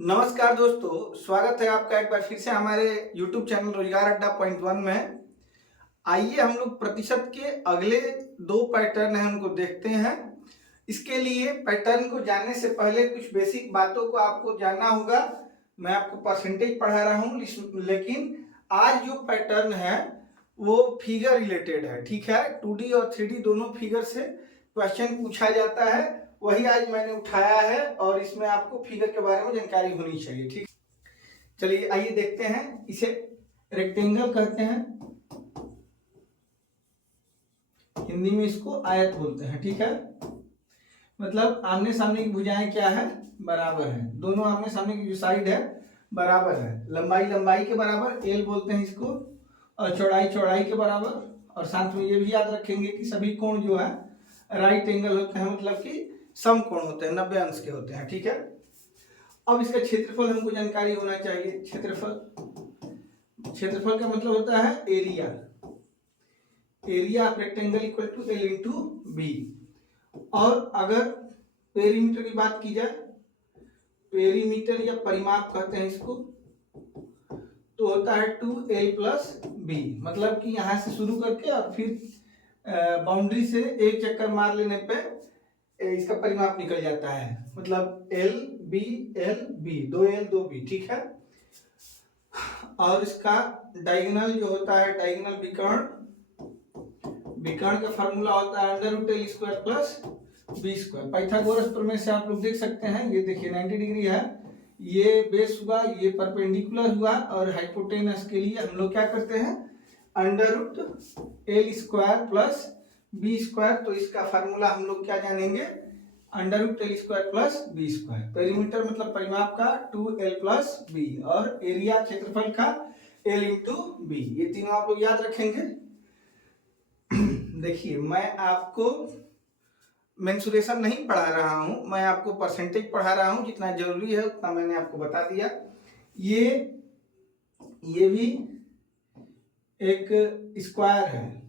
नमस्कार दोस्तों, स्वागत है आपका एक बार फिर से हमारे YouTube चैनल रोजगार अड्डा पॉइंट वन में। आइए हम लोग प्रतिशत के अगले दो पैटर्न हैं उनको देखते हैं। इसके लिए पैटर्न को जानने से पहले कुछ बेसिक बातों को आपको जानना होगा। मैं आपको परसेंटेज पढ़ा रहा हूँ, लेकिन आज जो पैटर्न है वो फिगर रिलेटेड है। ठीक है, 2D और 3D दोनों फिगर से क्वेश्चन पूछा जाता है, वही आज मैंने उठाया है और इसमें आपको फिगर के बारे में जानकारी होनी चाहिए। ठीक, चलिए आइए देखते हैं। इसे रेक्टेंगल कहते हैं, हिंदी में इसको आयत बोलते हैं। ठीक है, मतलब आमने सामने की भुजाएं क्या है, बराबर है। दोनों आमने सामने की जो साइड है बराबर है। लंबाई लंबाई के बराबर एल बोलते हैं इसको, और चौड़ाई चौड़ाई के बराबर। और साथ में ये भी याद रखेंगे कि सभी कोण जो है राइट एंगल होते हैं, मतलब कि समकोण होते हैं, 90 अंश के होते हैं। ठीक है, अब इसका क्षेत्रफल हमको जानकारी होना चाहिए। क्षेत्रफल का मतलब होता है area. Area of rectangle equal to L into B. और अगर पेरीमीटर की बात की जाए, पेरीमीटर या परिमाप कहते हैं इसको, तो होता है 2l प्लस बी। मतलब कि यहां से शुरू करके और फिर बाउंड्री से एक चक्कर मार लेने पे इसका परिमाप निकल जाता है। मतलब एल बी, 2l 2b। ठीक है, और इसका डायगोनल जो होता है, डायगोनल विकर्ण, विकर्ण का फार्मूला होता है under root L square plus B square. Pythagoras प्रमेय से आप लोग देख सकते हैं, ये देखिए 90 डिग्री है, ये बेस हुआ, ये परपेंडिकुलर हुआ, और हाइपोटेनस के लिए हम लोग क्या करते हैं, under root L square plus B square. तो इसका फार्मूला हम लोग क्या जानेंगे, under root L square plus B square. Perimeter मतलब परिमाप का 2l प्लस बी, और एरिया क्षेत्रफल का l इंटू बी। ये तीनों आप लोग याद रखेंगे। देखिए, मैं आपको मेंसुरेशन नहीं पढ़ा रहा हूं, मैं आपको परसेंटेज पढ़ा रहा हूं। जितना जरूरी है उतना मैंने आपको बता दिया। ये भी एक स्क्वायर है,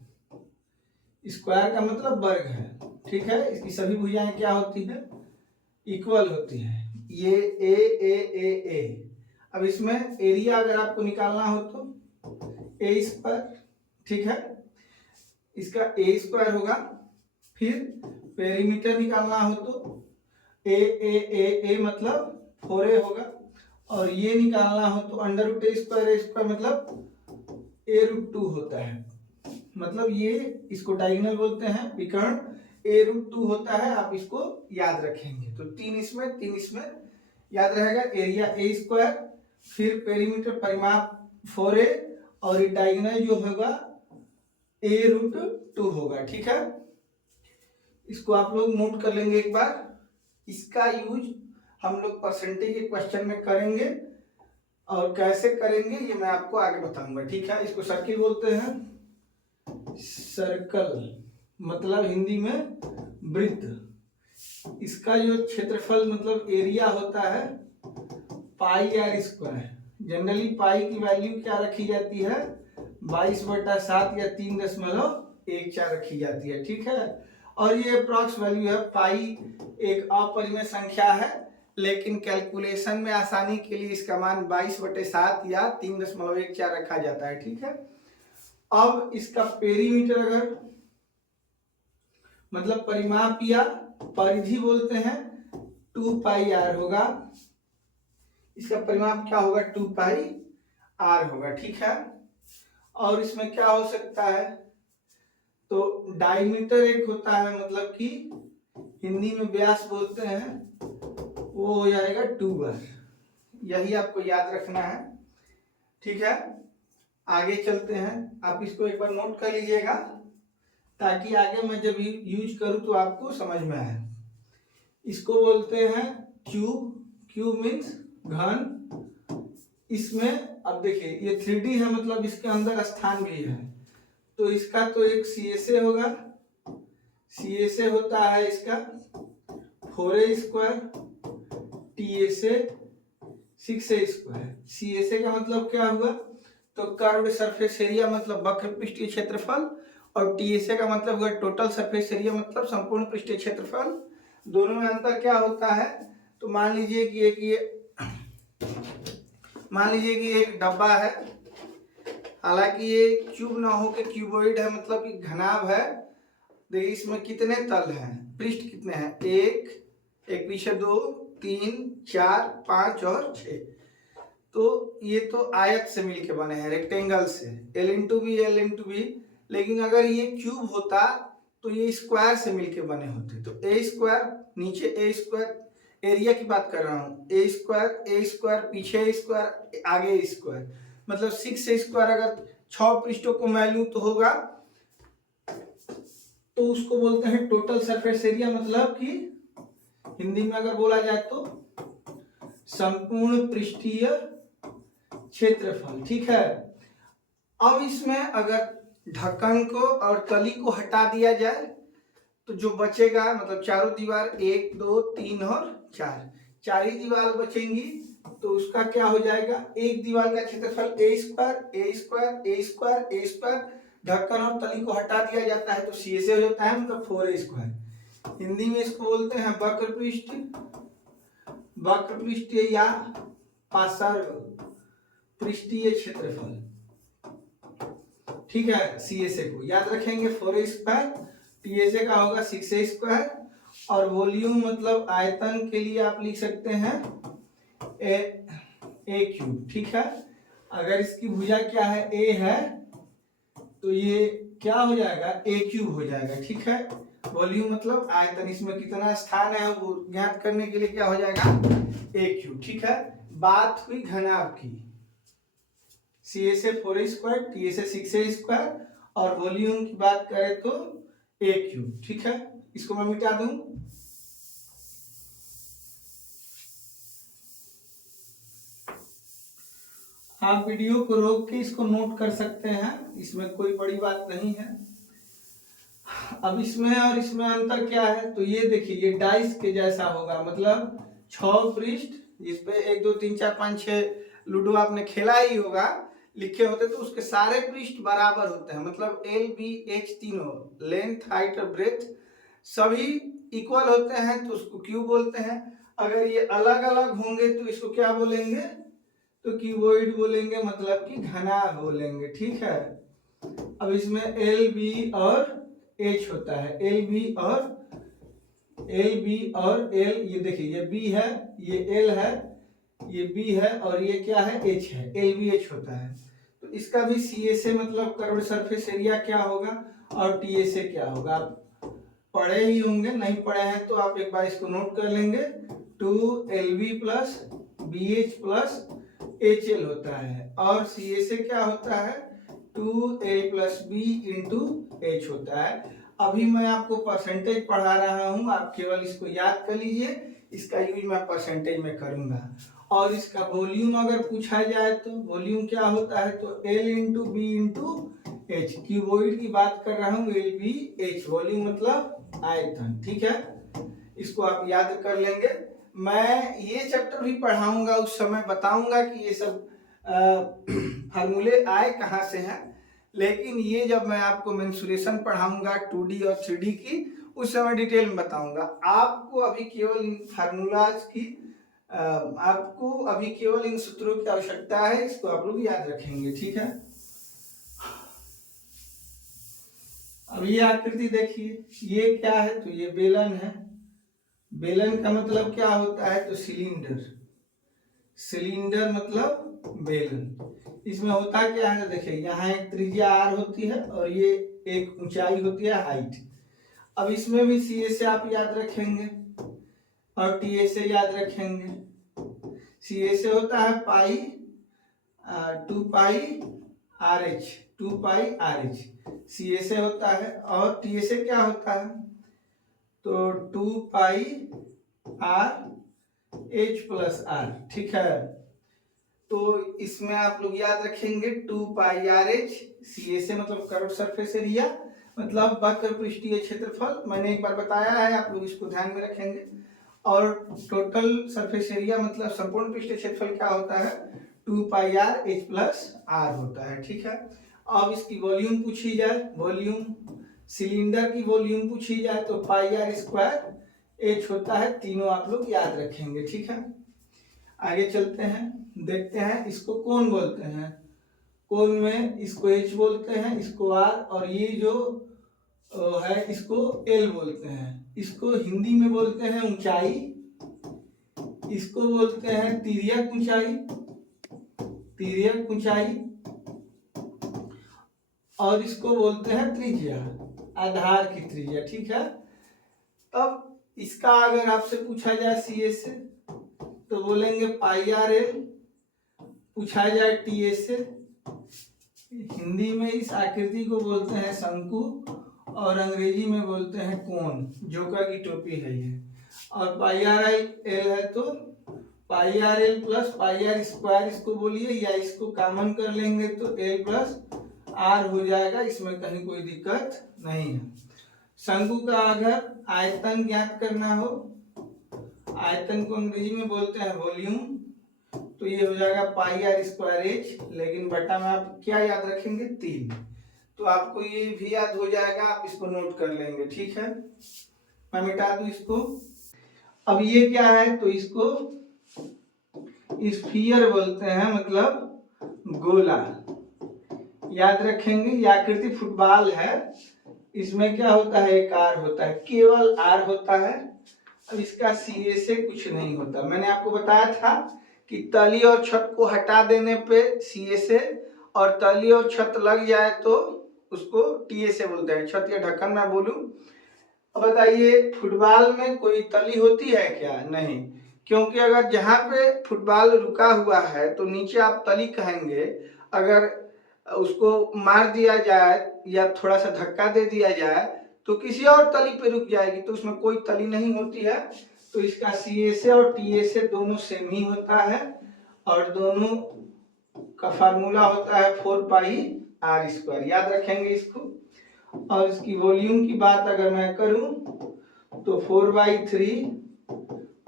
स्क्वायर का मतलब वर्ग है। ठीक है, इसकी सभी भुजाएं क्या होती है, इक्वल होती है। ये ए ए ए ए। अब इसमें एरिया अगर आपको निकालना हो तो ए स्क्वायर। ठीक है, इसका ए स्क्वायर होगा। फिर पेरीमीटर निकालना हो तो ए ए ए ए मतलब 4a होगा। और ये निकालना हो तो अंडर रूट ए स्क्वायर मतलब ए रूट 2 होता है। मतलब ये इसको डायगोनल बोलते हैं, विकर्ण ए रूट 2 होता है। आप इसको याद रखेंगे तो तीन इसमें याद रहेगा। एरिया ए स्क्वायर, फिर पेरीमीटर परिमाप 4a, और डायगोनल जो होगा ए रूट 2 होगा। ठीक है, इसको आप लोग नोट कर लेंगे एक बार। इसका यूज हम लोग परसेंटेज के क्वेश्चन में करेंगे, और कैसे करेंगे ये मैं आपको आगे बताऊंगा। ठीक है, इसको सर्किल बोलते हैं, सर्कल मतलब हिंदी में वृत्त। इसका जो क्षेत्रफल मतलब एरिया होता है पाई आर स्क्वायर। जनरली पाई की वैल्यू क्या रखी जाती है, 22/7 या 3.14 रखी जाती है। ठीक है, और ये अप्रॉक्स वैल्यू है। पाई एक अपरिमेय संख्या है, लेकिन कैलकुलेशन में आसानी के लिए इसका मान 22/7 या 3.14 रखा जाता है। ठीक है, अब इसका पेरीमीटर अगर मतलब परिमाप या परिधि बोलते हैं, 2πr होगा। इसका परिमाप क्या होगा, 2πr होगा। ठीक है, और इसमें क्या हो सकता है, तो डायमीटर एक होता है, मतलब कि हिंदी में व्यास बोलते हैं, वो हो जाएगा 2r। यही आपको याद रखना है। ठीक है, आगे चलते हैं। आप इसको एक बार नोट कर लीजिएगा, ताकि आगे मैं जब यूज करूं तो आपको समझ में आए। इसको बोलते हैं क्यूब। क्यूब मीन्स घन। इसमें अब देखिए ये 3D है, मतलब इसके अंदर स्थान भी है। तो इसका तो एक CSA होगा, CSA होता है इसका 4a square, TSA 6a square. CSA का मतलब क्या हुआ, तो कर्व्ड सरफेस एरिया मतलब वक्र पृष्ठीय क्षेत्रफल, और TSA का मतलब हुआ टोटल सरफेस एरिया मतलब संपूर्ण पृष्ठीय क्षेत्रफल। दोनों में अंतर क्या होता है, तो मान लीजिए कि एक ये मान लीजिए कि एक डब्बा है, हालांकि ये क्यूब ना हो के क्यूबॉइड है, मतलब कि घनाभ है। देखिए इसमें कितने तल हैं, पृष्ठ कितने हैं, एक पीछे 2 3 4 5 और 6। तो ये तो आयत से मिलके बने हैं, रेक्टेंगल से, L इंटू बी। लेकिन अगर ये क्यूब होता तो ये स्क्वायर से मिलके बने होते। तो ए स्क्वायर, नीचे ए स्क्वायर, एरिया की बात कर रहा हूँ, ए स्क्वायर पीछे ए स्क्वायर आगे ए स्क्वायर, मतलब 6 ए स्क्वायर। अगर 6 पृष्ठों को मैं लूं तो होगा, तो उसको बोलते हैं टोटल सरफेस एरिया, मतलब कि हिंदी में अगर बोला जाए तो संपूर्ण पृष्ठीय क्षेत्रफल। ठीक है, अब इसमें अगर ढक्कन को और तली को हटा दिया जाए तो जो बचेगा, मतलब चारों दीवार 1 2 3 और 4 ही दीवार बचेंगी, तो उसका क्या हो जाएगा, एक दीवार का क्षेत्रफल a², ढक्कन और तली को हटा दिया जाता है तो सी से हो जाता है, मतलब 4a²। हिंदी में इसको बोलते हैं वक्रपृष्ठ या पार्श्व पृष्ठीय क्षेत्रफल। ठीक है, CSA को याद रखेंगे 4a², TSA का होगा 6a², और वॉल्यूम मतलब आयतन के लिए आप लिख सकते हैं a³। ठीक है, अगर इसकी भुजा क्या है, a है, तो ये क्या हो जाएगा, a³ हो जाएगा। ठीक है, वॉल्यूम मतलब आयतन, इसमें कितना स्थान है वो ज्ञात करने के लिए क्या हो जाएगा, a³। ठीक है, बात हुई घनाभ की, CSA 4a², TSA 6a², और वॉल्यूम की बात करें तो a³। ठीक है, इसको मैं मिटा दूं, आप वीडियो को रोक के इसको नोट कर सकते हैं, इसमें कोई बड़ी बात नहीं है। अब इसमें और इसमें अंतर क्या है, तो ये देखिए ये डाइस के जैसा होगा, मतलब 6 पृष्ठ, जिसपे 1 2 3 4 5 6 लूडो आपने खेला ही होगा, लिखे होते, तो उसके सारे पृष्ठ बराबर होते हैं, मतलब LBH तीनों, लेंथ हाइट और ब्रेथ सभी इक्वल होते हैं, तो उसको क्यूब बोलते हैं। अगर ये अलग अलग होंगे तो इसको क्या बोलेंगे, तो क्यूबॉइड बोलेंगे, मतलब कि घनाभ बोलेंगे। ठीक है, अब इसमें LB और H होता है, LB और L, ये देखिए ये B है, ये L है, ये B है, और ये क्या है, H है, LBH होता है। तो इसका भी CSA मतलब कर्व्ड सरफेस एरिया क्या होगा, और TSA क्या होगा, आप पढ़े ही होंगे, नहीं पढ़े हैं तो आप एक बार इसको नोट कर लेंगे। 2LB plus BH plus HL होता है, और CSA क्या होता है, 2L plus B into H होता है। अभी मैं आपको परसेंटेज पढ़ा रहा हूं, आप केवल इसको याद कर लीजिए, इसका यूज मैं परसेंटेज में करूंगा। और इसका वॉल्यूम अगर पूछा जाए तो वॉल्यूम क्या होता है, तो L into B into H, cuboid की बात कर रहा हूँ, LBH, वॉल्यूम मतलब आयतन। ठीक है, इसको आप याद कर लेंगे। मैं ये चैप्टर भी पढ़ाऊंगा, उस समय बताऊंगा कि ये सब फार्मूले आए कहाँ से हैं, लेकिन ये जब मैं आपको मेंसुरेशन पढ़ाऊंगा 2D और 3D की, उस समय डिटेल में बताऊंगा। आपको अभी केवल इन फार्मूलाज की आपको अभी केवल इन सूत्रों की आवश्यकता है, इसको आप लोग याद रखेंगे। ठीक है, अब ये आकृति देखिए, ये क्या है, तो ये बेलन है। बेलन का मतलब क्या होता है, तो सिलेंडर, सिलेंडर मतलब बेलन। इसमें होता क्या है, देखिए यहाँ एक त्रिज्या R होती है और ये एक ऊंचाई होती है, हाइट। अब इसमें भी CSA आप याद रखेंगे और TSA याद रखेंगे। CSA होता है पाई 2 पाई RH, CSA होता है, और TSA क्या होता है, तो 2 पाई RH प्लस R। ठीक है, तो इसमें आप लोग याद रखेंगे 2 पाई RH, CSA मतलब कर्व्ड सरफेस एरिया, मतलब वक्र पृष्ठीय क्षेत्रफल, मैंने एक बार बताया है, आप लोग इसको ध्यान में रखेंगे। और टोटल सरफेस एरिया मतलब संपूर्ण पृष्ठीय क्षेत्रफल क्या होता है, 2 पाई RH प्लस R होता है। ठीक है, अब इसकी वॉल्यूम पूछी जाए, वॉल्यूम सिलेंडर की वॉल्यूम पूछी जाए तो पाई R² H होता है, तीनों आप लोग याद रखेंगे। ठीक है, आगे चलते हैं, देखते हैं इसको कोण बोलते हैं। कोण में इसको एच बोलते हैं, इसको आर, और ये जो है इसको एल बोलते हैं। इसको हिंदी में बोलते हैं ऊंचाई, इसको बोलते हैं तिर्यक ऊंचाई, तिर्यक ऊंचाई, और इसको बोलते हैं त्रिज्या, आधार की त्रिज्या। ठीक है। अब इसका अगर आपसे पूछा जाए सी से तो बोलेंगे पाई आर एल, पूछा जाए टी से, हिंदी में इस आकृति को बोलते हैं शंकु और अंग्रेजी में बोलते हैं कोण, जोकर की टोपी है ये। और पाई आर एल है तो pi R L plus pi R square इसको बोलिए, या इसको कॉमन कर लेंगे तो एल प्लस आर हो जाएगा, इसमें कहीं कोई दिक्कत नहीं है। शंकु का अगर आयतन ज्ञात करना हो, आयतन को अंग्रेजी में बोलते हैं वॉल्यूम, तो ये हो जाएगा पाई आर स्क्वायर एच, लेकिन बटा में आप क्या याद रखेंगे 3, तो आपको ये भी याद हो जाएगा, आप इसको नोट कर लेंगे। ठीक है, मैं मिटा दूं इसको। अब ये क्या है, तो इसको स्फीयर बोलते हैं, मतलब गोला, याद रखेंगे। ये आकृति फुटबॉल है, इसमें क्या होता है, एक आर होता है, केवल आर होता है। अब इसका सी से कुछ नहीं होता। मैंने आपको बताया था कि तली और छत को हटा देने पे सी से, और तली और छत लग जाए तो उसको टी से बोलते हैं, छत या ढक्कन मैं बोलूं। अब बताइए फुटबॉल में कोई तली होती है क्या? नहीं, क्योंकि अगर जहां पे फुटबॉल रुका हुआ है तो नीचे आप तली कहेंगे, अगर उसको मार दिया जाए या थोड़ा सा धक्का दे दिया जाए तो किसी और तली पे रुक जाएगी, तो उसमें कोई तली नहीं होती है। तो इसका सी से और टी से दोनों सेम ही होता है, और दोनों का फार्मूला होता है 4 पाई आर स्क्वायर, याद रखेंगे इसको। और इसकी वॉल्यूम की बात अगर मैं करूं तो 4/3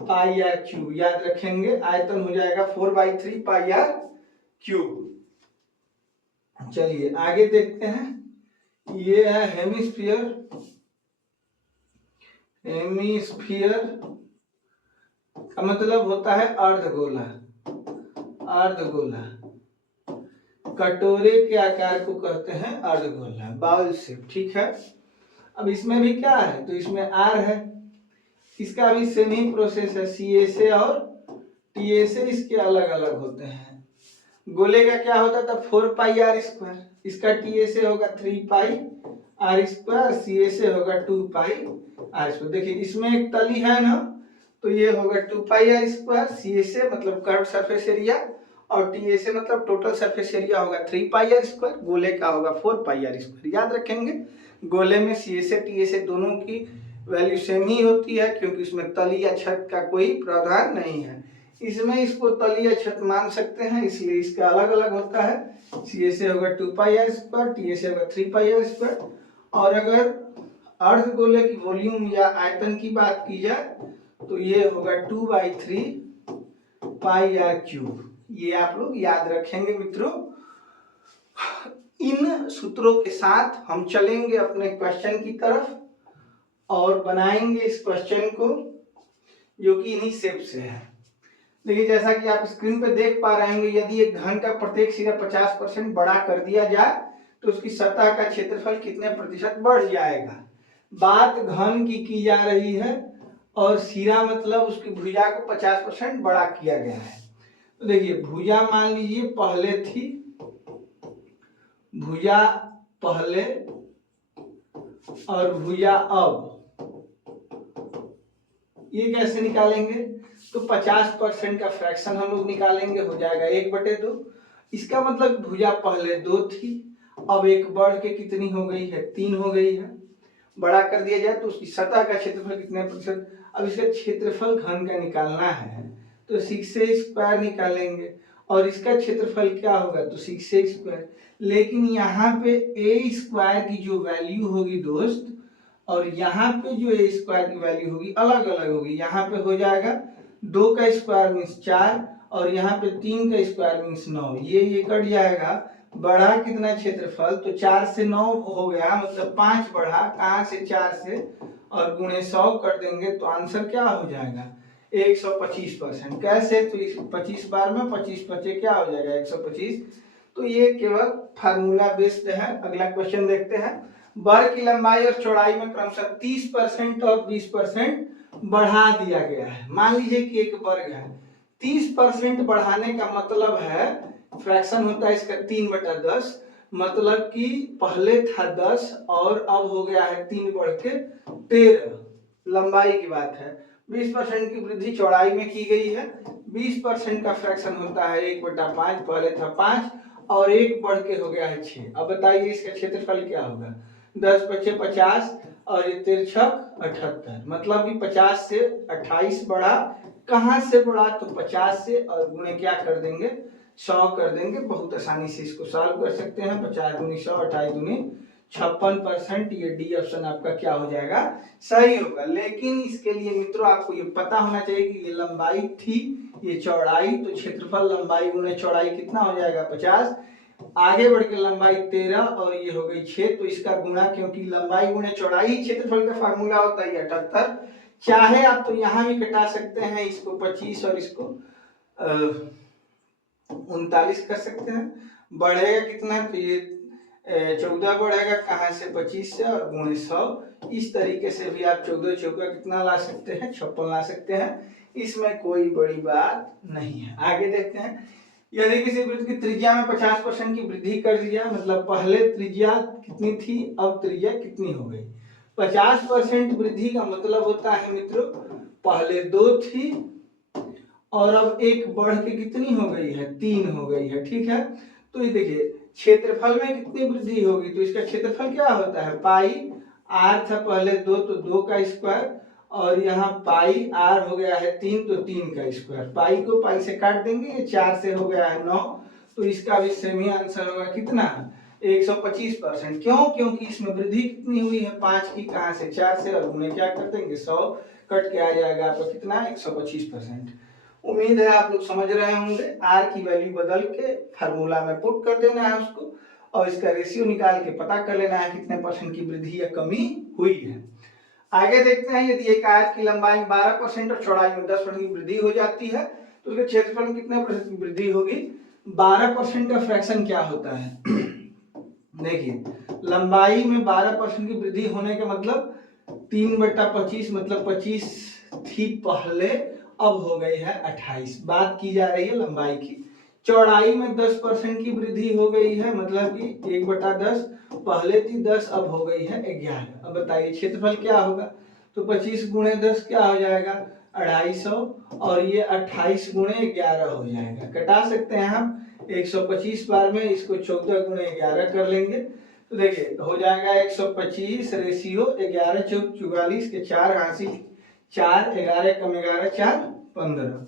पाई आर क्यूब, याद रखेंगे। आयतन हो जाएगा 4/3 पाई आर क्यूब। चलिए आगे देखते हैं। ये है हेमिस्फीयर, हेमिस्फीयर का मतलब होता है अर्धगोला, अर्धगोला, कटोरे के आकार को कहते हैं अर्धगोला, बाउल शेप। ठीक है। अब इसमें भी क्या है, तो इसमें आर है, इसका भी सेम ही प्रोसेस है, सी से और टी से इसके अलग अलग होते हैं। गोले का क्या होता था 4 पाई आर स्क्वायर, इसका टी से होगा 3 पाई आर स्क्वायर, सी से होगा 2 पाई आर स्क्वायर। देखिए इसमें एक तली है ना, तो ये होगा 2 पाई आर स्क्वायर, सी से मतलब कर्व सरफेस एरिया, और टी से मतलब टोटल सरफेस एरिया होगा 3 पाई आर स्क्वायर, गोले का होगा 4 पाई आर स्क्वायर। याद रखेंगे गोले में सी से टी से दोनों की वैल्यू सेम ही होती है, क्योंकि इसमें तली या छत का कोई प्रावधान नहीं है। इसमें इसको तली या छत मान सकते हैं, इसलिए इसका अलग अलग होता है। सी से होगा 2 पाई आर स्क्वायर, टी से होगा 3 पाई आर स्क्वायर। और अगर अर्धगोले की वॉल्यूम या आयतन की बात की जाए तो ये होगा 2/3 पाई आर क्यूब। ये आप लोग याद रखेंगे मित्रों। इन सूत्रों के साथ हम चलेंगे अपने क्वेश्चन की तरफ और बनाएंगे इस क्वेश्चन को, जो कि इन्हीं शेप से है। देखिए जैसा कि आप स्क्रीन पे देख पा रहे होंगे, यदि एक घन का प्रत्येक सिरा 50% बड़ा कर दिया जाए तो उसकी सतह का क्षेत्रफल कितने प्रतिशत बढ़ जाएगा। बात घन की जा रही है, और सिरा मतलब उसकी भुजा को 50% बड़ा किया गया है। तो देखिए भुजा मान लीजिए पहले थी, भुजा पहले और भुजा अब, ये कैसे निकालेंगे, तो 50% का फ्रैक्शन हम लोग निकालेंगे, हो जाएगा 1/2। इसका मतलब भुजा पहले 2 थी, अब एक बढ़ के कितनी हो गई है, 3 हो गई है। बड़ा कर दिया जाए तो उसकी सतह का क्षेत्रफल कितने प्रतिशत। अब इसका क्षेत्रफल घन का निकालना है तो 6a² निकालेंगे, और इसका क्षेत्रफल क्या होगा, तो 6a²। लेकिन यहाँ पे a² की जो वैल्यू होगी दोस्त, और यहाँ पे जो a² की वैल्यू होगी अलग अलग होगी। यहाँ पे हो जाएगा 2 का स्क्वायर मीन्स 4, और यहाँ पे 3 का स्क्वायर मीन्स 9। ये कट जाएगा, बढ़ा कितना क्षेत्रफल, तो 4 से 9 हो गया, मतलब 5 बढ़ा, कहाँ से 4 से, और गुणे 100 कर देंगे तो आंसर क्या हो जाएगा 125%। कैसे? तो इस 25 बार में 25 बचे क्या हो जाएगा 125। तो ये केवल फार्मूला बेस्ड है। अगला क्वेश्चन देखते हैं। वर्ग की लंबाई और चौड़ाई में क्रमशः 30% और 20% बढ़ा दिया गया है। मान लीजिए कि एक वर्ग है, 30% बढ़ाने का मतलब है, फ्रैक्शन होता है इसका 3/10, मतलब कि पहले था 10 और अब हो गया है 3 बढ़ के 13। लंबाई की बात है। 20% की वृद्धि चौड़ाई में की गई है। 20% का फ्रैक्शन होता है 1/5, पहले था 5 और 1 बढ़ के हो गया है 6। अब बताइए इसका क्षेत्रफल क्या होगा। 10 बचे 50 और ये 13 छक 78, मतलब कि 50 से 28 बढ़ा। कहां से बढ़ा? तो 50 से, और गुणे क्या कर देंगे 100 कर देंगे। बहुत आसानी से इसको सॉल्व कर सकते हैं। 50 दूनी 100, 28 दूनी 56%। ये डी ऑप्शन आपका क्या हो जाएगा, सही होगा। लेकिन इसके लिए मित्रों आपको ये पता होना चाहिए कि ये लंबाई थी, ये चौड़ाई, तो क्षेत्रफल लंबाई गुणे चौड़ाई कितना हो जाएगा 50। आगे बढ़ के लंबाई 13 और ये हो गई 6, तो इसका गुणा, क्योंकि लंबाई गुणे चौड़ाई ही क्षेत्रफल का फार्मूला होता है 78। चाहे आप तो यहाँ भी कटा सकते हैं इसको 25 और इसको 39 कर सकते हैं। बढ़ेगा कितना? तो ये 14 बढ़ेगा, कहाँ से 25 से, और गुणे 100। इस तरीके से भी आप 14 चौका कितना ला सकते हैं 56 ला सकते हैं। इसमें कोई बड़ी बात नहीं है। आगे देखते हैं। यदि किसी वृत्त की त्रिज्या में 50% की वृद्धि कर दी जाए, मतलब पहले त्रिज्या कितनी थी, अब त्रिज्या कितनी हो गई। 50% वृद्धि का मतलब होता है मित्रों, पहले 2 थी और अब 1 बढ़ के कितनी हो गई है 3 हो गई है। ठीक है, तो ये देखिए क्षेत्रफल में कितनी वृद्धि होगी, तो इसका क्षेत्रफल क्या होता है पाई आर था पहले 2, तो 2 का स्क्वायर, और यहाँ पाई आर हो गया है 3, तो 3 का स्क्वायर। पाई को पाई से काट देंगे, ये 4 से हो गया है 9, तो इसका भी सेम ही आंसर होगा कितना 125%। क्यों? क्योंकि इसमें वृद्धि कितनी हुई है 5 की, कहाँ से 4 से, और गुणे क्या कर देंगे 100, कट के आ जाएगा आपका कितना 125%। उम्मीद है आप लोग समझ रहे होंगे। आर की वैल्यू बदल के फार्मूला में पुट कर देना है उसको, और इसका रेशियो निकाल के पता कर लेना है कितने परसेंट की वृद्धि या कमी हुई है। आगे देखते हैं। यदि एक आयत की लंबाई में 12% और चौड़ाई में 10% की वृद्धि हो जाती है, तो उसके क्षेत्रफल में कितने परसेंट की वृद्धि होगी। 12% का फ्रैक्शन क्या होता है देखिए, लंबाई में 12% की वृद्धि होने का मतलब 3/25, मतलब 25 थी पहले, अब हो गई है 28। बात की जा रही है लंबाई की। चौड़ाई में 10% की वृद्धि हो गई है, मतलब कि 1/10, पहले थी 10 अब हो गई है 11। अब बताइए क्षेत्रफल क्या होगा। तो 25 गुणे 10 क्या हो जाएगा 250, और ये 28 गुणे 11 हो जाएगा। कटा सकते हैं हम 125 बार में, इसको 14 गुणे 11 कर लेंगे, तो देखिए हो जाएगा 125 रेशियो 11 चौक 44 के 4 हासिल 4, 11 कम 11 4 15।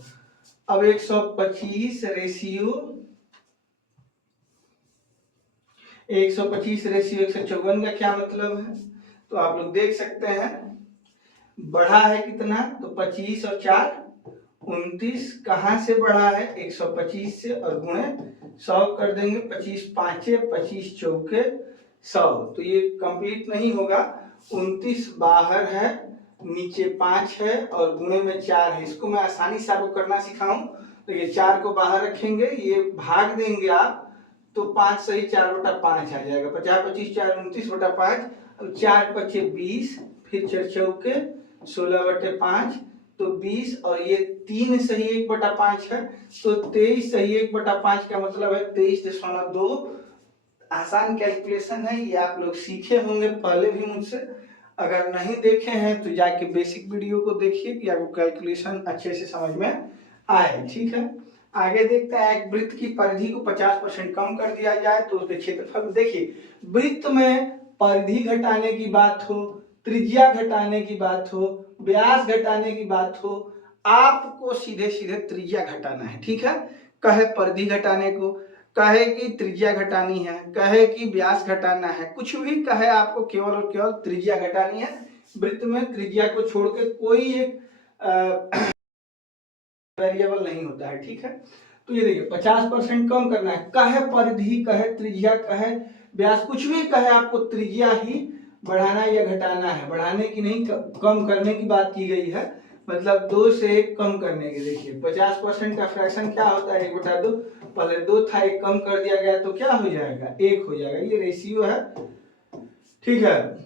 अब 125 रेशियो 154 का क्या मतलब है, तो आप लोग देख सकते हैं बढ़ा है कितना, तो 25 और 4 29। कहां से बढ़ा है 125 से, और गुणे 100 कर देंगे। 25 पांचे 25 चौके 100, तो ये कंप्लीट नहीं होगा। 29 बाहर है, नीचे 5 है, और गुणे में 4 है। इसको मैं आसानी से आपको करना सिखाऊं, तो ये 4 को बाहर रखेंगे, ये भाग देंगे आप, तो 5 सही 4/5 आ जाएगा। 50 25 4 29/5, अब 4 बचे 20, फिर 4 चौके 16/5, तो 20, और ये 3 सही 1/5 है, तो 23 सही 1/5 का मतलब है 23.2। आसान कैलकुलेशन है, ये आप लोग सीखे होंगे पहले भी मुझसे। अगर नहीं देखे हैं तो जाके बेसिक वीडियो को देखिए कि आपको कैलकुलेशन अच्छे से समझ में आए। ठीक है, आगे देखते हैं। एक वृत्त की परिधि को 50% कम कर दिया जाए तो उसके क्षेत्रफल। देखिए वृत्त में परिधि घटाने की बात हो, त्रिज्या घटाने की बात हो, व्यास घटाने की बात हो, आपको सीधे सीधे त्रिज्या घटाना है। ठीक है, कहे परिधि घटाने को, कहे कि त्रिज्या घटानी है, कहे कि व्यास घटाना है, कुछ भी कहे, आपको केवल और केवल त्रिज्या घटानी है। वृत्त में त्रिज्या को छोड़ के कोई एक वेरिएबल नहीं होता है। ठीक है, तो ये देखिए 50% कम करना है, कहे परिधि, कहे त्रिज्या, कहे व्यास, कुछ भी कहे, आपको त्रिज्या ही बढ़ाना या घटाना है। बढ़ाने की नहीं, कम करने की बात की गई है। मतलब 2 से 1 कम करने के। देखिए 50% का फ्रैक्शन क्या होता है, 1/2। पहले 2 था, 1 कम कर दिया गया तो क्या हो जाएगा, 1 हो जाएगा। ये रेशियो है, ठीक है।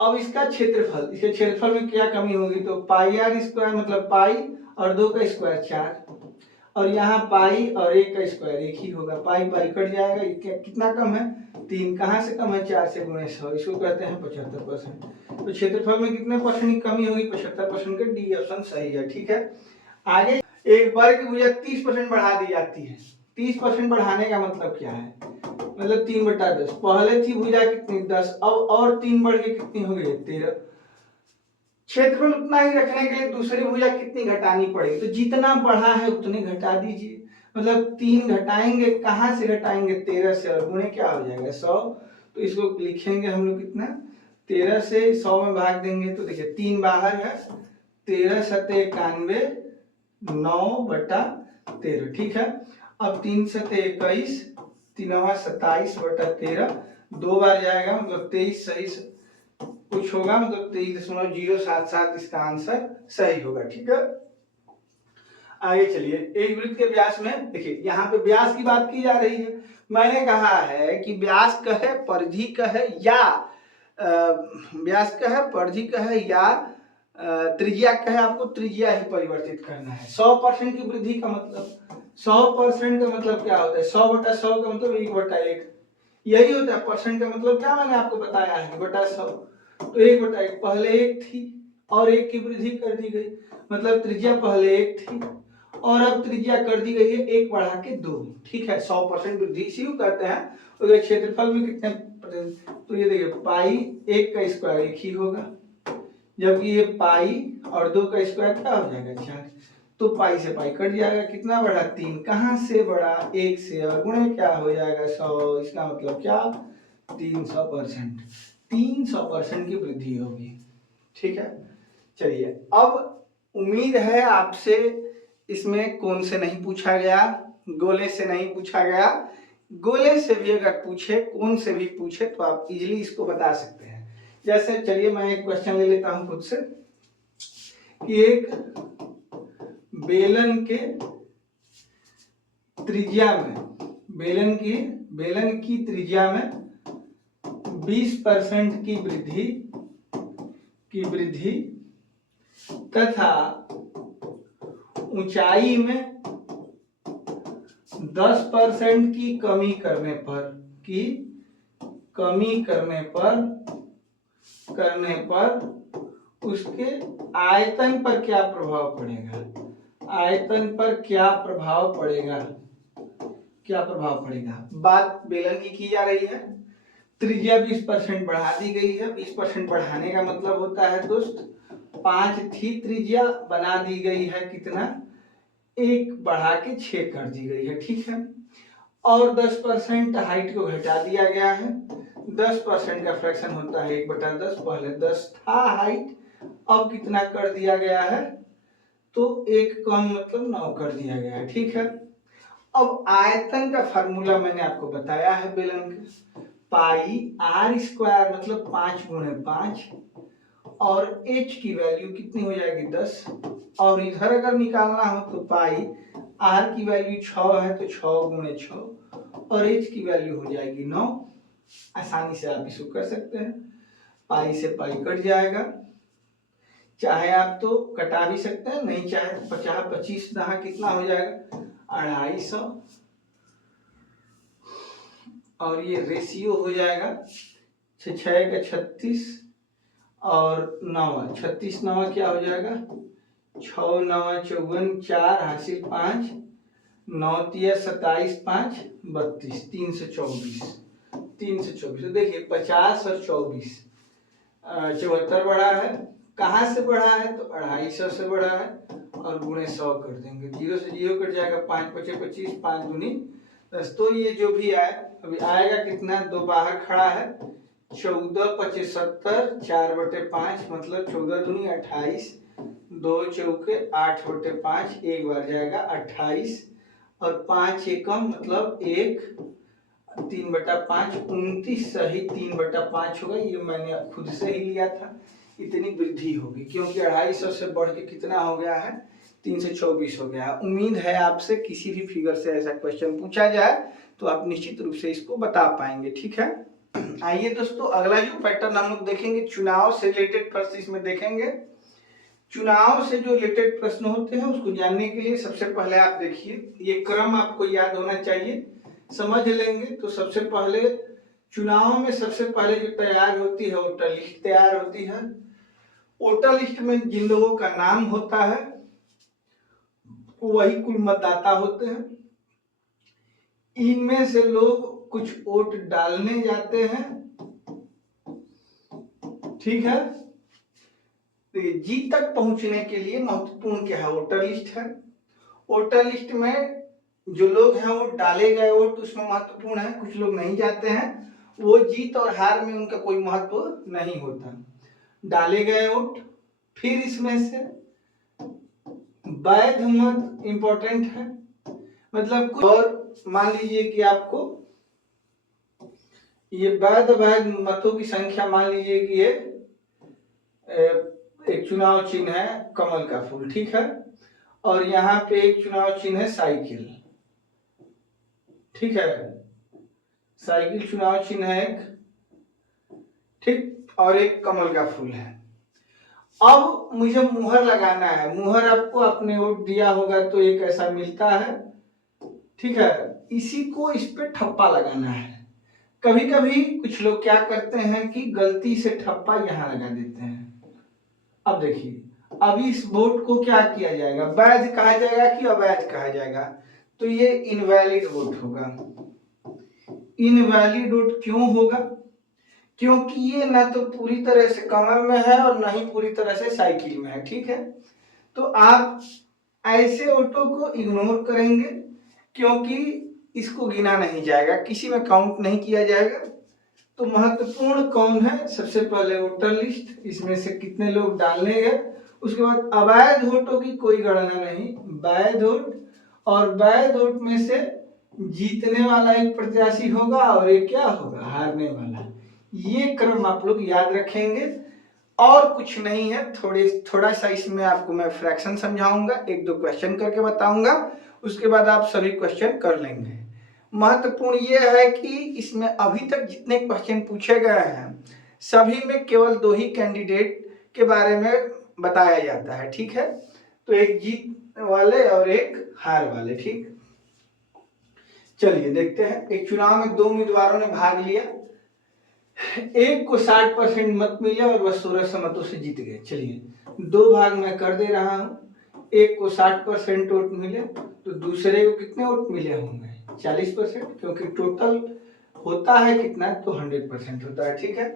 अब इसका क्षेत्रफल, इसके क्षेत्रफल में क्या कमी होगी, तो पाई आर स्क्वायर मतलब पाई और 2 का स्क्वायर 4, और यहाँ पाई और 1 का स्क्वायर 1 ही होगा। पाई पाई कट जाएगा, कितना कम है, 3। कहाँ से कम है, 4 से गुणे 100, इसको कहते हैं 75%। तो क्षेत्रफल में कितने परसेंट की कमी होगी, 75% का। डी ऑप्शन सही है, ठीक है। आगे एक वर्ग की भुजा 30% बढ़ा दी जाती है। 30% बढ़ाने का मतलब क्या है, मतलब 3/10। पहले थी भुजा कितनी, 10, अब और 3 बढ़ के कितनी हो गई, 13। क्षेत्रफल उतना ही रखने के लिए दूसरी भुजा कितनी घटानी पड़ेगी, तो जितना बढ़ा है उतने घटा दीजिए। मतलब 3 घटाएंगे, कहाँ से घटाएंगे, 13 से, और गुणे क्या हो जाएगा, 100। तो इसको लिखेंगे हम लोग कितना, 13 से 100 में भाग देंगे तो देखिए 3 बाहर है, 13 सते 91, 9/13, ठीक है। अब 3 सते 21, 3 27/13, 2 बार जाएगा मतलब 23 सही कुछ होगा, मतलब 23.077 इसका आंसर सही होगा, ठीक है। आगे चलिए, एक वृत्त के व्यास में देखिए, यहाँ पे व्यास की बात की जा रही है। मैंने कहा है कि व्यास कहे, परिधि कहे या व्यास कहे, परिधि कहे या त्रिज्या कहे, आपको त्रिज्या ही परिवर्तित करना है। 100% की वृद्धि का मतलब, 100% का मतलब क्या होता है, 100/100 का मतलब 1/1, यही होता है। परसेंट का मतलब क्या मैंने आपको बताया है, बटा 100। तो 1/1, पहले 1 थी और 1 की वृद्धि कर दी गई, मतलब त्रिज्या पहले 1 थी और अब त्रिज्या कर दी गई है 1 बढ़ा के 2, ठीक है। 100% वृद्धि इसी को कहते हैं। और ये क्षेत्रफल में कितने, तो ये देखिए पाई 1 का स्क्वायर 1 ही होगा, जबकि ये पाई और 2 का स्क्वायर क्या हो जाएगा, 4। तो पाई से पाई कट जाएगा, कितना बढ़ा, 3। कहाँ से बढ़ा, 1 से, और गुणे क्या हो जाएगा, 100। इसका मतलब क्या, 300%, 300% की वृद्धि होगी, ठीक है। चलिए, अब उम्मीद है आपसे इसमें कौन से नहीं पूछा गया, गोले से नहीं पूछा गया। गोले से भी अगर पूछे, कौन से भी पूछे तो आप इजीली इसको बता सकते हैं। जैसे चलिए मैं एक क्वेश्चन ले लेता हूं खुद से, कि एक बेलन के त्रिज्या में, बेलन की त्रिज्या में 20% की वृद्धि तथा ऊंचाई में 10% की कमी करने पर उसके आयतन पर क्या प्रभाव पड़ेगा, आयतन पर क्या प्रभाव पड़ेगा। बात बेलन की जा रही है, त्रिज्या 20% बढ़ा दी गई है। 20% बढ़ाने का मतलब होता है दोस्त, 5 थी त्रिज्या, बना दी गई है कितना, 1 बढ़ा के 6 कर दी गई है, ठीक है। और 10% हाइट को घटा दिया गया है। 10% का फ्रैक्शन होता है 1/10, पहले 10 था हाइट, अब कितना कर दिया गया है, तो 1 कम मतलब 9 कर दिया गया है, ठीक है। अब आयतन का फार्मूला मैंने आपको बताया है बेलन का, पाई आर स्क्वायर मतलब 5x5, और h की वैल्यू कितनी हो जाएगी, 10। और इधर अगर निकालना हो तो पाई r की वैल्यू 6 है तो 6x6, और h की वैल्यू हो जाएगी 9। आसानी से आप इसको कर सकते हैं, पाई से पाई कट जाएगा। चाहे आप तो कटा भी सकते हैं, नहीं चाहे 50 25 यहाँ कितना हो जाएगा, 250, और ये रेशियो हो जाएगा 6 का 36 और 9 36 9 क्या हो जाएगा, 6 9 54, 4 हासिल 5, 9 27 5 32, 324। तो देखिए 50 और 24, 74 बढ़ा है। कहाँ से बढ़ा है, तो 250 से बढ़ा है, और गुणे 100 कर देंगे, 0 से 0 कट जाएगा, 5 5 25, 5 दूनी 10। तो ये जो भी आए, अभी आएगा कितना, 2 बाहर खड़ा है, 14 75, 4/5 मतलब 14 दूनी 28, 2 चौके 8/5, 1 बार जाएगा 28, और 5 एकम मतलब 1, 3/5, 29 सही 3/5 होगा। ये मैंने खुद से ही लिया था, इतनी वृद्धि होगी, क्योंकि 250 से बढ़ के कितना हो गया है, 324 हो गया है। उम्मीद है आपसे किसी भी फिगर से ऐसा क्वेश्चन पूछा जाए तो आप निश्चित रूप से इसको बता पाएंगे। ठीक है, आइए दोस्तों अगला जो पैटर्न हम लोग देखेंगे चुनाव से रिलेटेड प्रश्न इसमें देखेंगे। चुनाव से जो रिलेटेड प्रश्न होते हैं उसको जानने के लिए सबसे पहले आप देखिए, ये क्रम आपको याद होना चाहिए, समझ लेंगे तो सबसे पहले चुनाव में सबसे पहले जो तैयार होती है वोटर लिस्ट तैयार होती है। वोटर लिस्ट में जिन लोगों का नाम होता है वही कुल मतदाता होते हैं। इनमें से लोग कुछ वोट डालने जाते हैं, ठीक है। तो ये जीत तक पहुंचने के लिए महत्वपूर्ण क्या है, वोटर लिस्ट है। वोटर लिस्ट में जो लोग हैं वो डाले गए वोट उसमें महत्वपूर्ण है, कुछ लोग नहीं जाते हैं, वो जीत और हार में उनका कोई महत्व नहीं होता। डाले गए वोट, फिर इसमें से वैध मत इंपॉर्टेंट है, मतलब और मान लीजिए कि आपको ये वैध मतों की संख्या मान लीजिए कि ये एक चुनाव चिन्ह है कमल का फूल, ठीक है, और यहाँ पे एक चुनाव चिन्ह है साइकिल, ठीक है, साइकिल चुनाव चिन्ह है एक, ठीक, और एक कमल का फूल है। अब मुझे मुहर लगाना है, मुहर आपको आपने वोट दिया होगा तो एक ऐसा मिलता है, ठीक है, इसी को इस पे ठप्पा लगाना है। कभी कभी कुछ लोग क्या करते हैं कि गलती से ठप्पा यहाँ लगा देते हैं। अब देखिए, अब इस वोट को क्या किया जाएगा, वैध कहा जाएगा कि अवैध कहा जाएगा, तो ये इनवैलिड वोट होगा। इनवैलिड वोट क्यों होगा, क्योंकि ये ना तो पूरी तरह से कमल में है और ना ही पूरी तरह से साइकिल में है, ठीक है। तो आप ऐसे वोटों को इग्नोर करेंगे क्योंकि इसको गिना नहीं जाएगा, किसी में काउंट नहीं किया जाएगा। तो महत्वपूर्ण कौन है, सबसे पहले वोटर लिस्ट, इसमें से कितने लोग डालने गए, उसके बाद अवैध वोटों की कोई गणना नहीं, वैध वोट, और वैध वोट में से जीतने वाला एक प्रत्याशी होगा और एक क्या होगा, हारने वाला। ये क्रम आप लोग याद रखेंगे और कुछ नहीं है। थोड़ा सा इसमें आपको मैं फ्रैक्शन समझाऊंगा, एक दो क्वेश्चन करके बताऊंगा, उसके बाद आप सभी क्वेश्चन कर लेंगे। महत्वपूर्ण ये है कि इसमें अभी तक जितने क्वेश्चन पूछे गए हैं सभी में केवल 2 ही कैंडिडेट के बारे में बताया जाता है, ठीक है, तो एक जीत वाले और एक हार वाले, ठीक। चलिए देखते हैं, एक चुनाव में 2 उम्मीदवारों ने भाग लिया, एक को 60% मत मिले और वह 1600 मतों से जीत गए। चलिए 2 भाग मैं कर दे रहा हूं, एक को 60% वोट मिले तो दूसरे को कितने वोट मिले होंगे, 40%, क्योंकि टोटल होता है कितना, तो 100% होता है, ठीक है।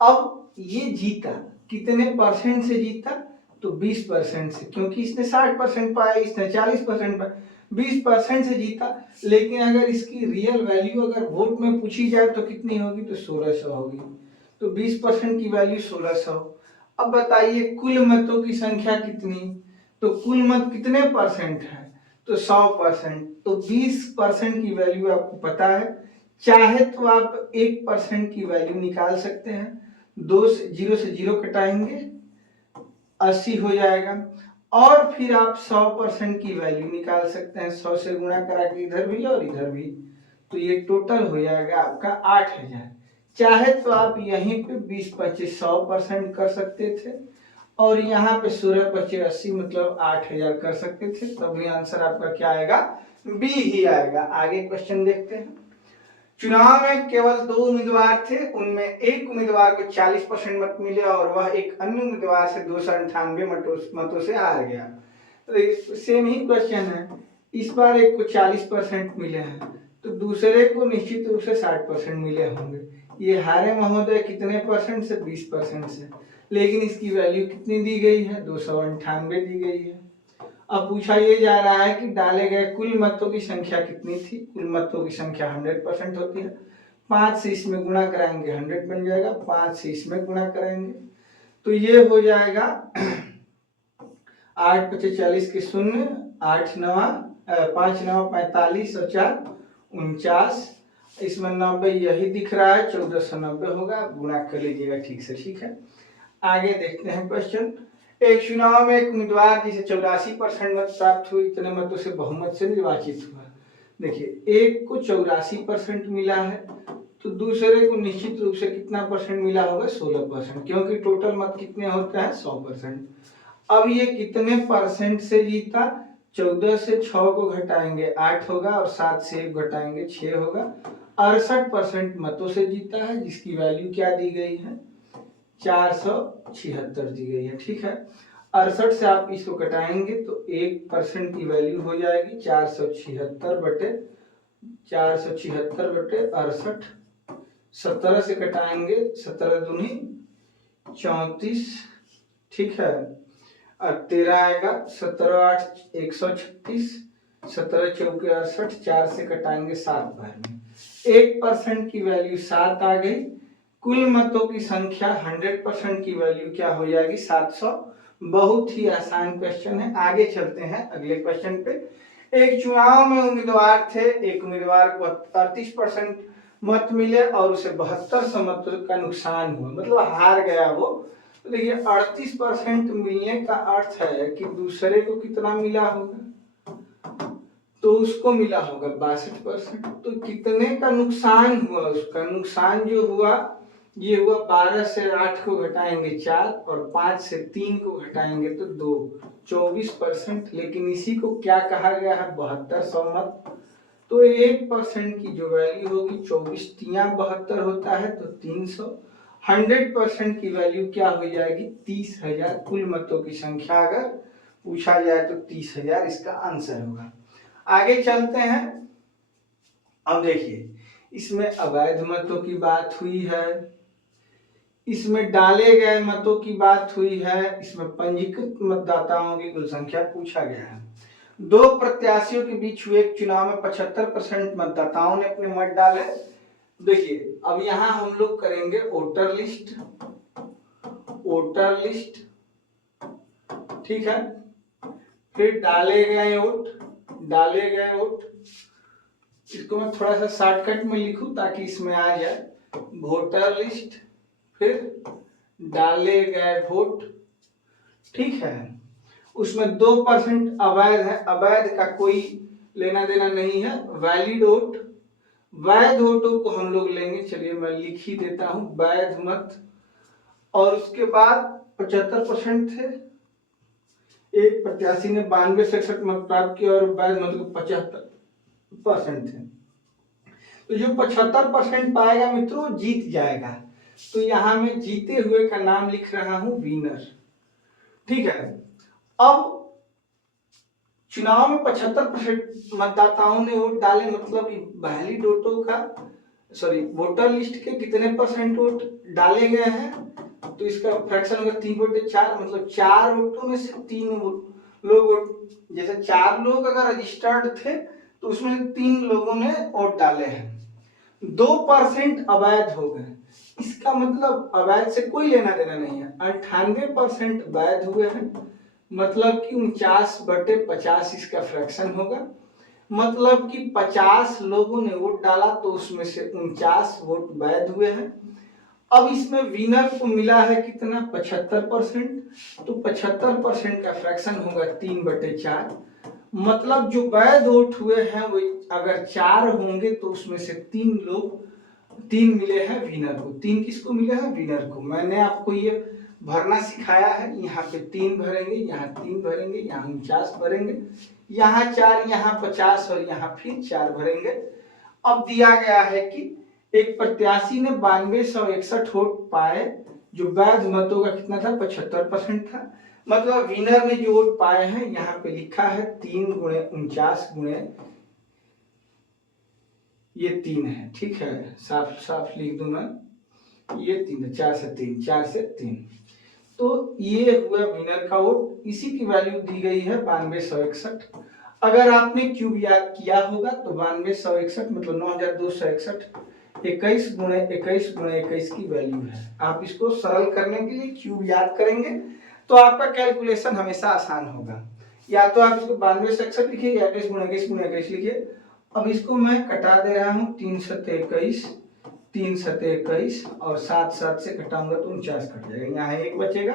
अब ये जीता कितने परसेंट से जीता, तो 20% से, क्योंकि इसने 60% पाया, इसने 40% पाया, 20% से जीता। लेकिन अगर इसकी रियल वैल्यू अगर वोट में पूछी जाए तो कितनी होगी, तो 1600 होगी, तो 20% की वैल्यू 1600। अब बताइए कुल मतों की संख्या कितनी, तो कुल मत कितने परसेंट है, तो 100%, तो 20% की वैल्यू आपको पता है, चाहे तो आप 1% की वैल्यू निकाल सकते हैं, 2 से 0 कटाएंगे 80 हो जाएगा, और फिर आप 100% की वैल्यू निकाल सकते हैं, 100 से गुणा करा के इधर भी और इधर भी, तो ये टोटल हो जाएगा आपका 8000। चाहे तो आप यहीं पे 20-25 100% कर सकते थे और यहाँ पे 16-25 80 मतलब 8000 कर सकते थे, तभी आंसर आपका क्या आएगा, बी ही आएगा। आगे क्वेश्चन देखते हैं। चुनाव में केवल 2 उम्मीदवार थे, उनमें एक उम्मीदवार को 40% मत मिले और वह एक अन्य उम्मीदवार से 298 मतों से हार गया। तो सेम ही क्वेश्चन है, इस बार एक को 40% मिले हैं तो दूसरे को निश्चित रूप से 60% मिले होंगे। ये हारे महोदय कितने परसेंट से, 20% से, लेकिन इसकी वैल्यू कितनी दी गई है, 298 दी गई है। अब पूछा ये जा रहा है कि डाले गए कुल मतों की संख्या कितनी थी, कुल मतों की संख्या 100% होती है, 5 से इसमें गुणा कराएंगे 100 बन जाएगा, 5 से इसमें गुणा करेंगे तो ये हो जाएगा 8 × 40 के 0, 8 9 5 9 45 और 4 49, इसमें 90 यही दिख रहा है, 1490 होगा, गुणा कर लीजिएगा ठीक से, ठीक है। आगे देखते हैं क्वेश्चन। एक चुनाव में एक उम्मीदवार जिसे 84% मत प्राप्त हुए, इतने मतों से बहुमत से निर्वाचित हुआ। देखिए एक को 84% मिला है, तो दूसरे को निश्चित रूप से कितना परसेंट मिला होगा? 16%, क्योंकि टोटल मत कितने होते हैं? 100%। अब ये कितने परसेंट से जीता? 14 से 6 को घटाएंगे 8 होगा, और 7 से 1 घटाएंगे 6 होगा। 68% मतों से जीता है, जिसकी वैल्यू क्या दी गई है? 476 दी गई है। ठीक है, 68 से आप इसको घटाएंगे तो 1% की वैल्यू हो जाएगी 476 बटे 68। 17 से घटाएंगे 17 दूनी 34। ठीक है, और 13 आएगा, 17 8 136, 17 चौके 68, 4 से कटाएंगे 7 बार में 1% की वैल्यू 7 आ गई। कुल मतों की संख्या 100% की वैल्यू क्या हो जाएगी? 700। बहुत ही आसान क्वेश्चन है। आगे चलते हैं अगले क्वेश्चन पे। एक चुनाव में उम्मीदवार थे, एक उम्मीदवार को 38% मत मिले और उसे 7200 मत का नुकसान हुआ, मतलब हार गया वो। तो देखिए 38% मिलने का अर्थ है कि दूसरे को कितना मिला होगा? तो उसको मिला होगा 62%। तो कितने का नुकसान हुआ? उसका नुकसान जो हुआ ये हुआ 12 से 8 को घटाएंगे 4, और 5 से 3 को घटाएंगे तो 2, 24%। लेकिन इसी को क्या कहा गया है? 7200 मत। तो 1% की जो वैल्यू होगी 24 तिया 72 होता है, तो 300। 100% की वैल्यू क्या हो जाएगी? 30,000। कुल मतों की संख्या अगर पूछा जाए तो 30,000 इसका आंसर होगा। आगे चलते हैं। अब देखिए इसमें अवैध मतों की बात हुई है, इसमें डाले गए मतों की बात हुई है, इसमें पंजीकृत मतदाताओं की कुल संख्या पूछा गया है। दो प्रत्याशियों के बीच हुए एक चुनाव में 75% मतदाताओं ने अपने मत डाले। देखिए अब यहां हम लोग करेंगे वोटर लिस्ट। ठीक है, फिर डाले गए वोट। इसको मैं थोड़ा सा शॉर्टकट में लिखूं ताकि इसमें आ जाए। वोटर लिस्ट, फिर डाले गए वोट। ठीक है, उसमें 2% अवैध है, अवैध का कोई लेना देना नहीं है। वैलिड वोट, वैध वोटों को हम लोग लेंगे। चलिए मैं लिख ही देता हूं, वैध मत। और उसके बाद 75% थे, एक प्रत्याशी ने 92 से 61 मत प्राप्त किया, और वैध मत को 75% थे। तो जो 75% पाएगा मित्रों जीत जाएगा। तो यहां मैं जीते हुए का नाम लिख रहा हूं विनर। ठीक है, अब चुनाव में 75% मतदाताओं ने वोट डाले, मतलब कि वैलिड वोटों का वोटर लिस्ट के कितने परसेंट वोट डाले गए हैं? तो इसका फ्रैक्शन होगा 3/4, मतलब 4 वोटों में से 3 लोग, जैसे 4 लोग अगर रजिस्टर्ड थे तो उसमें से 3 लोगों ने वोट डाले हैं। 2% अवैध हो गए, इसका मतलब अवैध से कोई लेना देना नहीं है। 98% वैध हुए हैं, मतलब कि 49/50 इसका फ्रैक्शन होगा। मतलब कि 50 लोगों ने वोट डाला तो उसमें से 49 वोट वैध हुए हैं। अब इसमें विनर को मिला है कितना? 75%। तो 75% का फ्रैक्शन होगा 3/4। मतलब जो वैध वोट हुए हैं वो अगर 4 होंगे तो उसमें से 3 मिले हैं विनर को। 3 किसको मिले हैं? विनर को। मैंने आपको ये भरना सिखाया है। यहाँ पे 3 भरेंगे, यहाँ 3 भरेंगे, यहाँ 49 भरेंगे, यहाँ 4, यहाँ 50 और यहाँ फिर 4 भरेंगे। अब दिया गया है कि एक प्रत्याशी ने 9261 वोट पाए, जो वैध मतों का कितना था? 75% था। मतलब विनर ने जो वोट पाए हैं यहाँ पे लिखा है 3 गुणे 49 गुणे ये 3 है। ठीक है, साफ साफ लिख दूं मैं, ये 3 है, 4 से 3। तो ये हुआ विनर का वोट। इसी की वैल्यू दी गई है 9261। अगर आपने क्यूब याद किया होगा तो 9261 मतलब 9261 21 गुणे 21 गुणे 21 की वैल्यू है। आप इसको सरल करने के लिए क्यूब याद करेंगे तो आपका कैलकुलेशन हमेशा आसान होगा। या तो आप इसको 9261 लिखिए या 21 गुणे 21 गुणे 21 लिखिए। अब इसको मैं कटा दे रहा हूं, 3 7 21 3 सते 21 और 7 7 से घटाऊंगा तो 49 कट जाएगा, यहाँ 1 बचेगा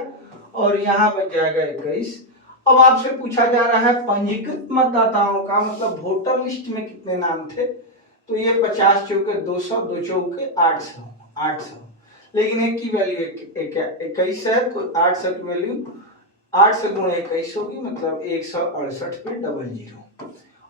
और यहाँ बच जाएगा 21। अब आपसे पूछा जा रहा है पंजीकृत मतदाताओं का मतलब वोटर लिस्ट में कितने नाम थे, तो ये 50 चौके 200, 2 चौके 800, लेकिन एक की वैल्यू 21 है तो 800 की वैल्यू 800 गुणे 21 होगी, मतलब 168 पे 00।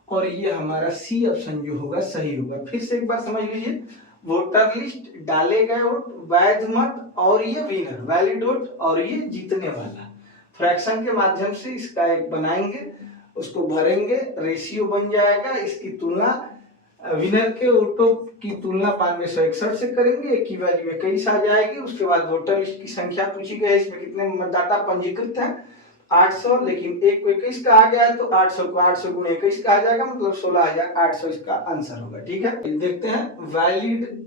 और ये हमारा सी ऑप्शन जो होगा सही होगा। फिर से एक बार समझ लीजिए, वोटर लिस्ट, डाले गए वोट, वैध मत और ये विनर वैलिड वोट और ये जीतने वाला, फ्रैक्शन के माध्यम से इसका एक बनाएंगे, उसको भरेंगे, रेशियो बन जाएगा, इसकी तुलना विनर के वोटों की तुलना 9561 से करेंगे, एक की वैल्यू 21 आ जाएगी। उसके बाद वोटर लिस्ट की संख्या पूछी गई, इसमें कितने मतदाता पंजीकृत हैं 800, लेकिन एक को 21 का आ गया है तो 800 को 800 गुणे 21 का आ जाएगा, मतलब 16800 इसका आंसर होगा। ठीक है, देखते हैं वैलिड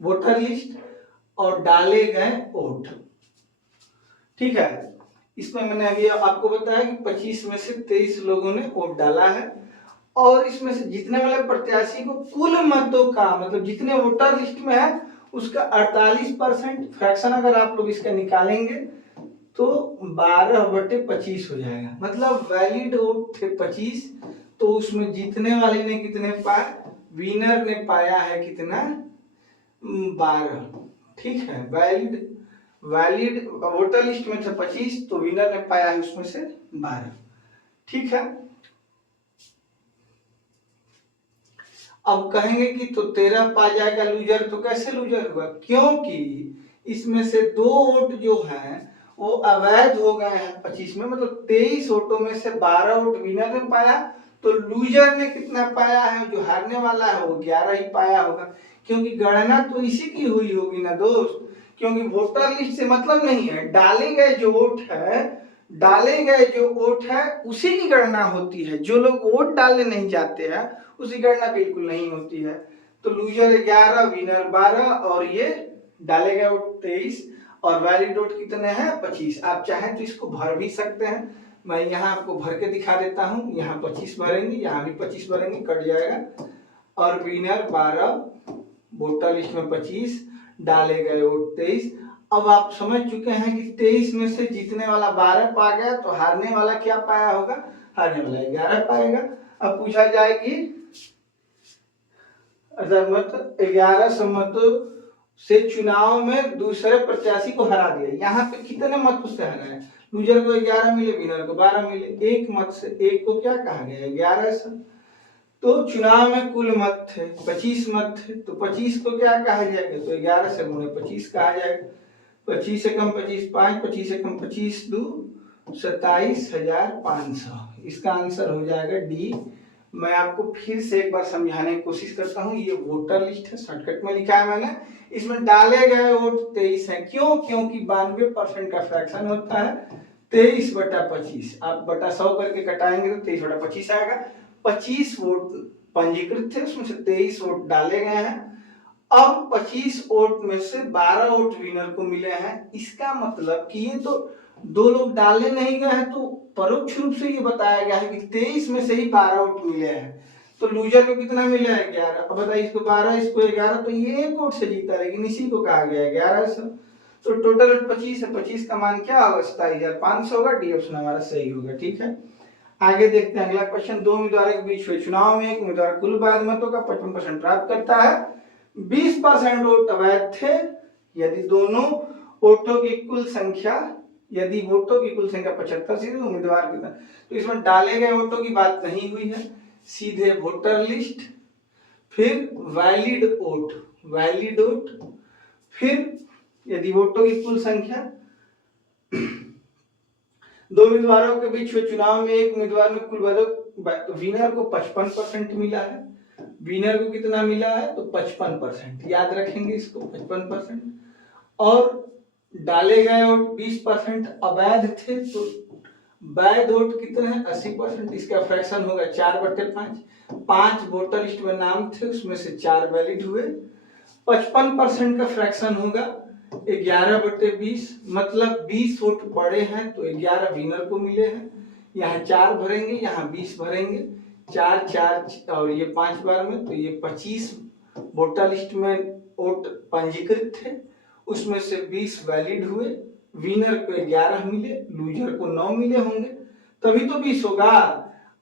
वोटर लिस्ट और डाले गए वोट। ठीक है, इसमें मैंने अभी आपको बताया कि 25 में से 23 लोगों ने वोट डाला है और इसमें से जीतने वाले प्रत्याशी को कुल मतों का मतलब जितने वोटर लिस्ट में है उसका 48% फ्रैक्शन अगर आप लोग इसका निकालेंगे तो 12/25 हो जाएगा, मतलब वैलिड वोट थे 25 तो उसमें जीतने वाले ने कितने पाए, विनर ने पाया है कितना 12। ठीक है, वैलिड वोटर लिस्ट में थे 25 तो विनर ने पाया है उसमें से 12। ठीक है, अब कहेंगे कि तो 13 पा जाएगा लूजर, तो कैसे लूजर हुआ, क्योंकि इसमें से 2 वोट जो हैं वो अवैध हो गए हैं 25 में, मतलब 23 वोटों में से 12 वोट विनर ने पाया तो लूजर ने कितना पाया है, जो हारने वाला है वो 11 ही पाया होगा, क्योंकि गणना तो इसी की हुई होगी ना दोस्त, क्योंकि वोटर लिस्ट से मतलब नहीं है, डाले गए जो वोट है उसी की गणना होती है, जो लोग वोट डालने नहीं जाते हैं उसकी गणना बिल्कुल नहीं होती है। तो लूजर 11 विनर 12 और ये डाले गए वोट 23 और वैलिड वोट कितने हैं 25। आप चाहें तो इसको भर भी सकते हैं, मैं यहाँ आपको भर के दिखा देता हूँ, यहाँ 25 भरेंगे, यहाँ भी 25 भरेंगे, कट जाएगा और विनर 12, वोटर लिस्ट में 25, डाले गए वोट 23। अब आप समझ चुके हैं कि 23 में से जीतने वाला 12 पा गया तो हारने वाला क्या पाया होगा, हारने वाला 11 पाएगा। अब पूछा जाए कि 11 सम्मतों से चुनाव में दूसरे प्रत्याशी को हरा दिया, यहाँ पे कितने मत उससे हरा है, लूजर को 11 मिले, विनर को 12 मिले, एक मत से, एक को क्या कहा गया 11 से, तो चुनाव में कुल मत थे 25 मत थे तो 25 को क्या कहा जाएगा, तो 11 से गुणे 25 कहा जाएगा, 25 से कम 25 5, 25 से कम 25 2 27,500, इसका आंसर हो जाएगा डी। मैं आपको फिर से एक बार समझाने की कोशिश करता हूँ, ये वोटर लिस्ट है, शॉर्टकट में लिखा है मैंने, इसमें डाले गए वोट 23 है, क्यों, क्योंकि 92% का फ्रैक्शन होता है 23/25, आप बटा 100 करके कटाएंगे तो 23/25 आएगा। 25 वोट पंजीकृत थे, उसमें से 23 वोट डाले गए हैं, अब 25 वोट में से 12 वोट विनर को मिले हैं, इसका मतलब कि ये तो 2 लोग डाले नहीं गए हैं, तो परोक्ष रूप से ये बताया गया है कि 23 में से ही 12 वोट मिले हैं, तो लूजर को कितना मिला है 11। अब बताइए, इसको 12 इसको 11, तो ये एक वोट से जीता, लेकिन इसी को कहा गया है 11 से, तो टोटल 25 है, 25 का मान क्या होगा 27,500 होगा, डी ऑप्शन हमारा सही होगा। ठीक है, आगे देखते हैं अगला क्वेश्चन, 2 उम्मीदवारों के बीच हुए चुनाव में एक उम्मीदवार कुल वैध मतों का 55% प्राप्त करता है, 20% वोट अवैध थे, यदि दोनों वोटों की कुल संख्या 75 सीधे उम्मीदवार की, तो इसमें डाले गए वोटों की बात नहीं हुई है, सीधे वोटर लिस्ट, फिर वैलिड वोट, फिर यदि वोटों की कुल संख्या, 2 उम्मीदवारों के बीच हुए चुनाव में एक उम्मीदवार में कुल वोट, विनर को 55% मिला है, विनर को कितना मिला है तो 55%, याद रखेंगे इसको 55%, और डाले गए वोट 20% अवैध थे, तो वैध वोट कितने हैं 80%, इसका फ्रैक्शन होगा 4/5, 5 वोटर लिस्ट में नाम थे उसमें से 4 वैलिड हुए, 55% का फ्रैक्शन होगा 11/20, मतलब 20 वोट पड़े हैं तो 11 विनर को मिले हैं, यहाँ 4 भरेंगे, यहाँ 20 भरेंगे, 4 4 और ये 5 बार में, तो ये 25 वोटर लिस्ट में वोट पंजीकृत थे, उसमें से 20 वैलिड हुए, विनर को 11 मिले, लूजर को 9 मिले होंगे, तभी तो 20 होगा।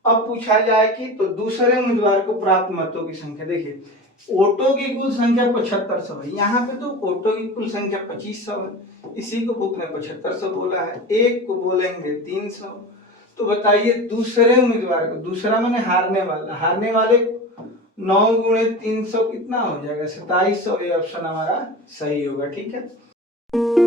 अब पूछा जाए कि तो दूसरे उम्मीदवार को प्राप्त मतों की संख्या, देखिए वोटों की कुल संख्या 7500 है, यहाँ पे तो वोटों की कुल संख्या 2500 है, इसी को बुक में 7500 बोला है, एक को बोलेंगे 300। तो बताइए दूसरे उम्मीदवार को, दूसरा माने हारने वाला, हारने वाले 9 × 300 कितना हो जाएगा, 2700। ये ऑप्शन हमारा सही होगा। ठीक है।